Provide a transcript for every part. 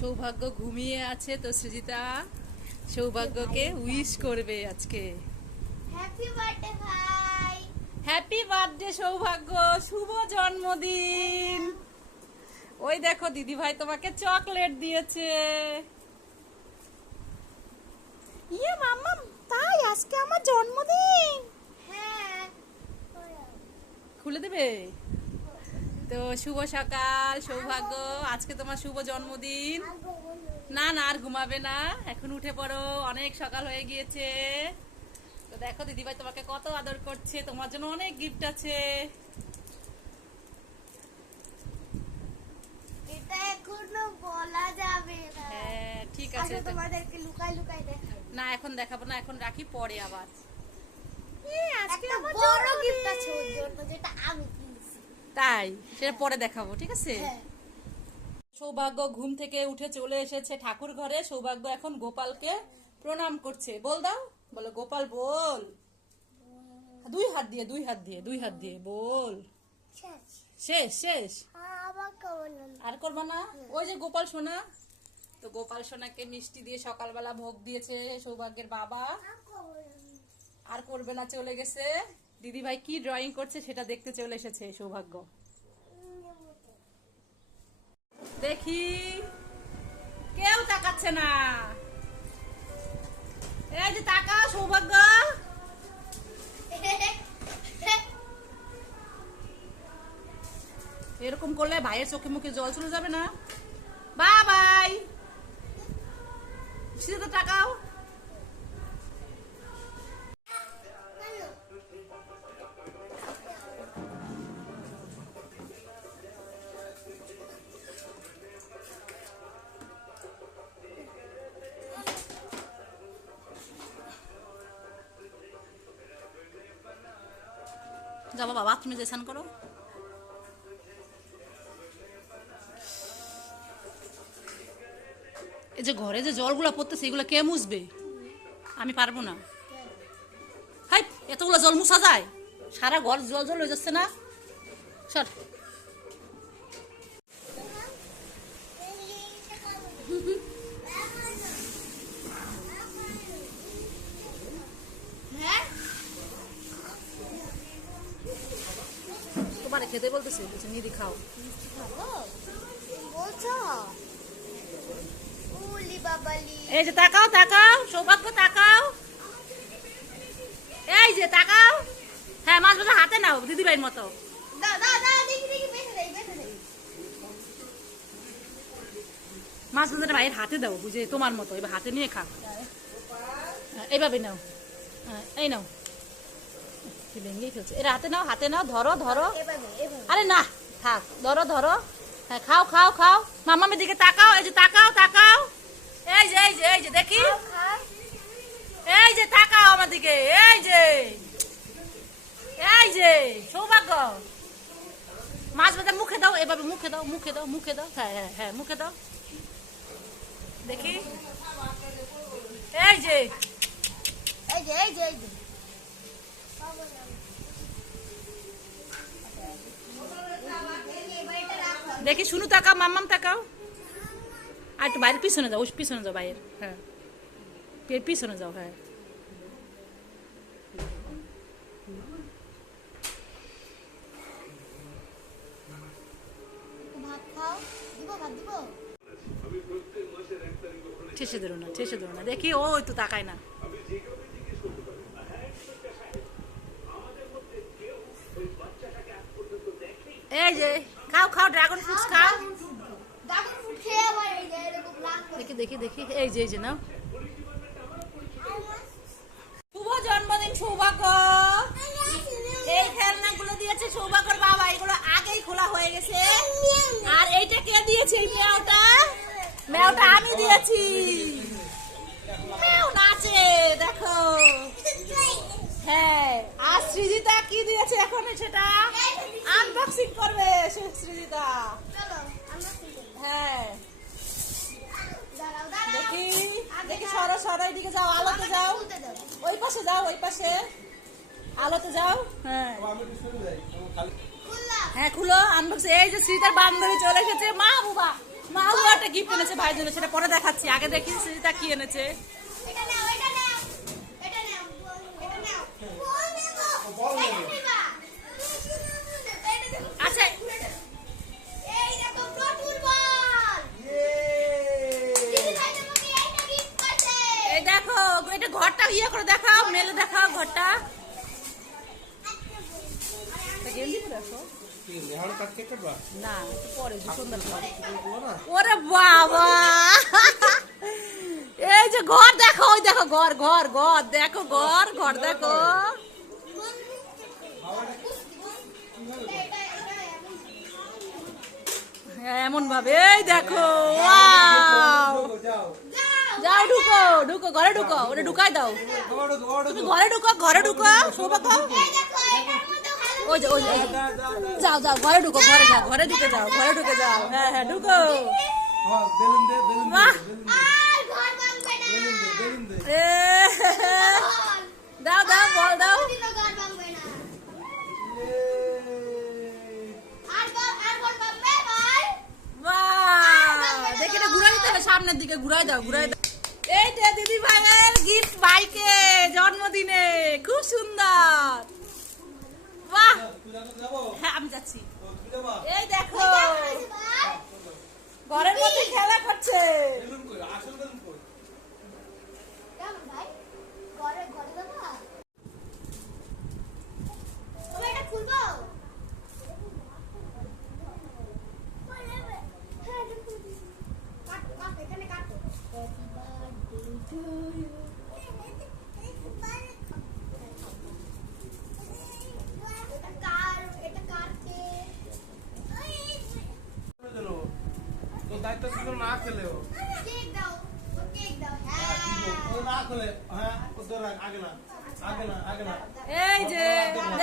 সৌভাগ্য ঘুমিয়ে আছে তো সৃজিতা সৌভাগ্যকে উইশ করবে আজকে। হ্যাপি বার্থডে ভাই। Happy birthday Saubhagya. শুভ জন্মদিন। ওই দেখো দিদি ভাই তোমাকে চকলেট দিয়েছে। ইয়ে মাম্মা তাই আজকে আমার জন্মদিন। হ্যাঁ। খুলে দেবে? তো শুভ সকাল সৌভাগ্য। আজকে তোমার শুভ জন্মদিন। না না আর ঘুমাবে না। এখন উঠে পড়ো অনেক সকাল হয়ে গিয়েছে। তো দেখো দিদিভাই তোমাকে কত আদর করছে তোমার জন্য অনেক গিফট আছে। এটা এখনও বলা যাবে না। ঠিক আছে তোমাদেরকে লুকাই লুকাই দেখাই। না এখন দেখাবো না এখন রাখি পরে আবার। একটা বড় গিফট আছে ওর জন্য যেটা আমি তাই সেটা পরে দেখাবো ঠিক আছে? হ্যাঁ। সৌভাগ্য ঘুম থেকে উঠে চলে এসেছে ঠাকুর ঘরে সৌভাগ্য এখন গোপালকে প্রণাম করছে। বল দাও বলো গোপাল বল। দুই হাত দিয়ে দুই হাত দিয়ে দুই হাত দিয়ে বল। শেষ। শেষ বলুন আর করবা না? ওই যে গোপাল সোনা। তো গোপাল সোনাকে মিষ্টি দিয়ে সকালবেলা ভোগ দিয়েছে সৌভাগ্যের বাবা। আর করবে না চলে গেছে। দিদি ভাই কি ড্রয়িং করছে সেটা দেখতে চলে এসেছে, সৌভাগ্য। দেখি। কেউ তাকাচ্ছে না। এই যে তাকা সৌভাগ্য। এরকম করলে ভাইয়ের চোখে মুখে জল চলে যাবে না। বা বাই। সিধে তাকাও। যাও বাবা বাথরুমে যে স্নান করো। এই যে ঘরে যে জলগুলো পড়তেছে এগুলো কে মুছবে? আমি পারব না। হাই এতগুলো জল মুছা যায়? সারা ঘর জল জল হয়ে যাচ্ছে না? সর। তোমার খেতে বলতেছে, বলছে, নিদি খাও। এই যে তাকাও তাকাও, সৌভাগ্য, তাকাও। এই যে তাকাও। হ্যাঁ মাছ ভাজা হাতে নাও দিদি ভাইয়ের মতো। দাও দাও দাও দেখি দেখি বেঁচে দেই বেঁচে দেই মাছ ভাজাটা ভাইয়ের হাতে দাও, বুঝে, তোমার মতো, এবার হাতে নিয়ে খাও এইভাবে নাও। এই নাও। ভেঙেই ফেলছে এর হাতে নাও হাতে নাও ধরো ধরো। আরে না থাক ধরো ধরো। হ্যাঁ খাও খাও খাও। মামামের দিকে তাকাও এই যে তাকাও তাকাও। এই যে এই যে এই যে দেখি। এই যে তাকাও আমার দিকে এই যে। এই যে সৌভাগ্য। মাছ ভাজা মুখে দাও এভাবে মুখে দাও মুখে দাও মুখে দাও। হ্যাঁ হ্যাঁ হ্যাঁ মুখে দাও। দেখি। এই যে এই যে এই যে এই যে দেখি শুনু তাকাও মাম্মাম তাকাও। আর একটু বাইরের পিছনে যাও ওই পিছনে যাও বাইরের। হ্যাঁ। পিছনে যাও হ্যাঁ। ভাত খাও দিব ভাত ঠেসে ধরো না ঠেসে ধরো না। দেখি ও একটু তাকায় না। এই যে খাও খাও ড্রাগন ফ্রুটস খাও। দেখি দেখি দেখি। এই যে এই যে নাও। শুভ জন্মদিন সৌভাগ্য। এই খেলনাগুলো দিয়েছে সৌভাগ্যর বাবা। এগুলো আগেই খোলা হয়ে গেছে। আর এইটা কে দিয়েছে? এই মেয়াওটা মেয়াওটা আমি দিয়েছি। নাচে দেখো। হ্যাঁ। আর সৃজিতা কি দিয়েছে এখন সেটা? আনবক্সিং করবে সৃজিতা হ্যাঁ। দেখি দেখি সরো সরো এদিকে যাও আলোতে যাও। ওই পাশে যাও ওই পাশে। আলোতে যাও। হ্যাঁ। হ্যাঁ খুলো আনবক্স এই যে শ্রীতার বান্ধবী চলে এসেছে মা বাবা মাও একটা গিফট এনেছে ভাইয়ের জন্য সেটা পরে দেখাচ্ছি। আগে দেখি সুজিতা কি এনেছে। না ওরে বাবা! এই যে ঘর দেখো ওই দেখো ঘর ঘর ঘর দেখো ঘর ঘর দেখো। হ্যাঁ, এমন ভাবে এই দেখো ওয়াও! যাও যাও ঢুকো ঢুকো ঘরে ঢুকো ওটা ঢুকাই দাও। তুমি ঘরে ঢুকো ঘরে ঢুকো সৌভাগ্য ওই যে ওই যে, ওই যে। যা যা যা যাও যাও ঘরে ঢুকো ঘরে যাও ঘরে ঢুকে যাও ঘরে ঢুকে যাও। হ্যাঁ হ্যাঁ ঢুকো। দাও দাও বল দাও! দেখে ঘুরাই দিতে হবে সামনের দিকে ঘুরাই দাও ঘুরাই দাও। দিদি ভাইয়ের গিফট বাইকে জন্মদিনে, খুব সুন্দর। বাহ। হ্যাঁ আমি যাচ্ছি। এই দেখো। ঘরের মধ্যে খেলা করছে বেলুন কই আসল বেলুন কই কেমন ভাই ঘরে ঘরে যাবা তুমি এটা খুলবো হ্যাঁ, এটা খুলবি। কাটো, কাটো, এখানে কাটো। Happy birthday to you. এটা কার এটা কার কেক? চলো তো দায়িত্ব না খেলেও কেক দাও ও কেক দাও ও না খেলে হ্যাঁ ও। তোর আগে না আগে না আগে না এই যে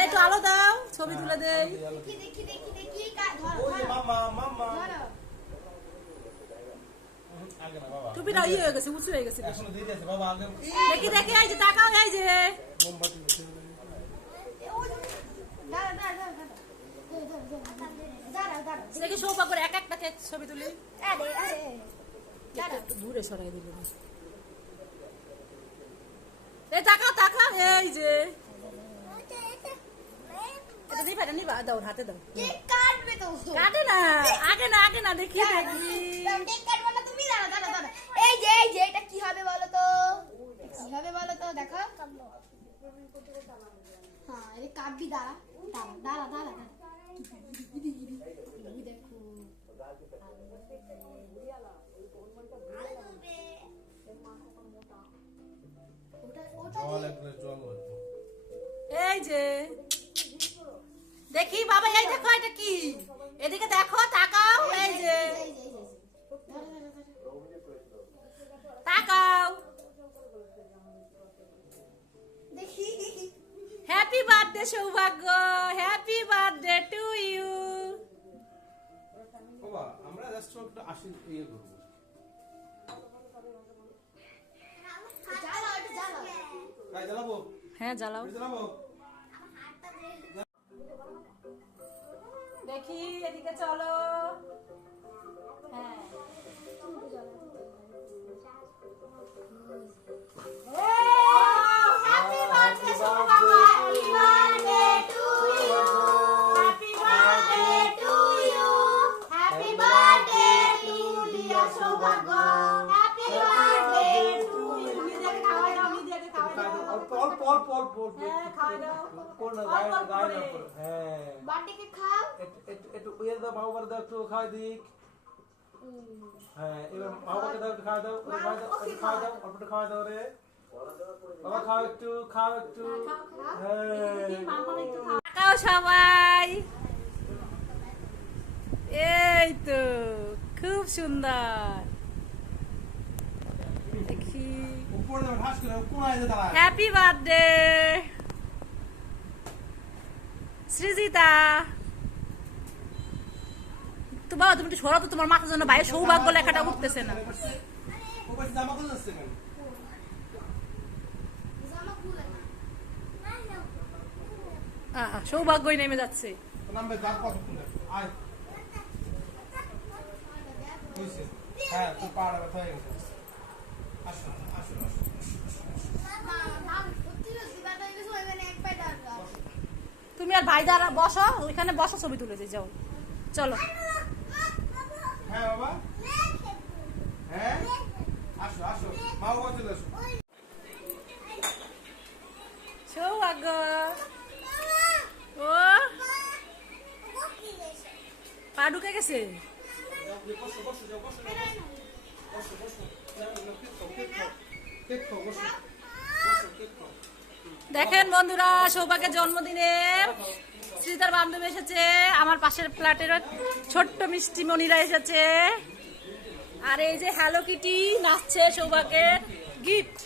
একটু আলো দাও ছবি তুলে দেই। দেখি দেখি দেখি দেখি কার ধরো ওই মামা মামা ধরো না টুপিটা ইয়ে হয়ে গেছে উঁচু হয়ে গেছে দেখি দেখি এই যে তাকাও এই যে। মোমবাতি দেখি সৌভাগ্য এক একটা কেক ছবি তুলি দূরে সরাই দিল এই তাকাও তাকাও এই যে দাও হাতে দাও কাটে না আগে না আগে না দেখি দেখি এই যে এই যে এটা কি হবে বলো তো কি হবে বলো তো দেখো হ্যাঁ এটা কাটবি দাঁড়া দাঁড়া দাঁড়া দাঁড়া দাঁড়া এই দেখো ওটা ওটা জল একবার জল অল্প এই যে। দেখি বাবা এই দেখো এটা কি? এদিকে দেখো তাকাও এই যে। তাকাও। Happy birthday Saubhagya. Happy birthday to you একটু আসি ইয়ে করব। জ্বালাও জ্বালাও জ্বালাবো? হ্যাঁ জ্বালাও। জ্বালাবো? দেখি এদিকে চলো। বার্থডে কেক খাও। একটু একটু একটু দাও বাবু দাও একটু খাওয়াই দিক। হ্যাঁ এবার বাবাকে দাও একটু খাওয়া দাও খাওয়া দাও খাওয়া দাও অল্প একটু খাওয়া দাও রে। বাবা খাও একটু খাও একটু। হ্যাঁ সবাই। এই তো খুব সুন্দর দেখি উপরে যাও ঠাস করে কোনায় যে দাঁড়ায় হ্যাপি বার্থডে সৃজিতা। তো তুমি একটু তো তোমার মাথার জন্য বাইরে সৌভাগ্য লেখাটা উঠতেছে না। সৌভাগ্যই নেমে যাচ্ছে। হ্যাঁ পাড়া ব্যথা হয়ে গেছে। আসো আসো আসো তুমি আর ভাই দ্বারা বসো ওইখানে বসো ছবি তুলে দিয়ে যাও। চলো। হ্যাঁ হ্যাঁ? সৌভাগ্য ও। পা ঢুকে গেছে? বসো বসো। দেখেন বন্ধুরা, সৌভাগ্যের জন্মদিনে শ্রীতার বান্ধবী এসেছে। আমার পাশের ফ্ল্যাটের ছোট্ট মিষ্টি মনিরা এসেছে। আর এই যে হ্যালো কিটি নাচছে সৌভাগ্যের গিফট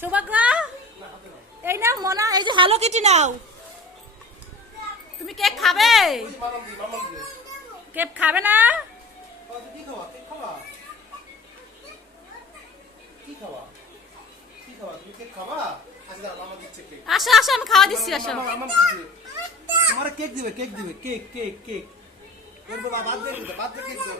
সৌভাগ্য, এই নাও মনা, এই যে হ্যালো কিটি নাও। তুমি কেক খাবে? কেক খাবে না? কি তুমি কেক খাওয়া? আসো আসো আমি খাওয়া দিচ্ছি আসো। আমার কেক দিবে কেক দিবে কেক কেক কেক বাবা বাদ দে বাদ দে কেক দিবে।